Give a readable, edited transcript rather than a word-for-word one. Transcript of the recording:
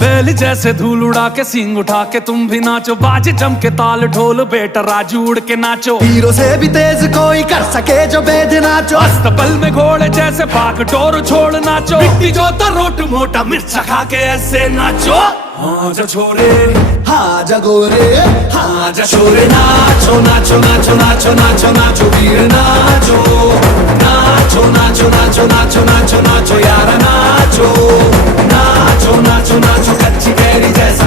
बैल जैसे धूल उड़ा के सींग उठा के तुम भी नाचो, बाज जम के ताल ढोल बेटा राजू उड़ के नाचो। हीरो से भी तेज कोई कर सके जो बेद नाचो, अस्तबल में घोड़े जैसे भाग डोर छोड़ नाचो। मिट्टी जो रोट मोटा मिर्चा खा के ऐसे नाचो। हाँ जा छोरे, हाँ जा गोरे, हाँ जा छोरे, नाचो नाचो नाचो नाचो नाचो नाचो वीर नाचो, नाचो नाचो नाचो नाचो नाचो नाचो यार नाचो, नाचो नाचो नाचो कच्ची कैरी जैसा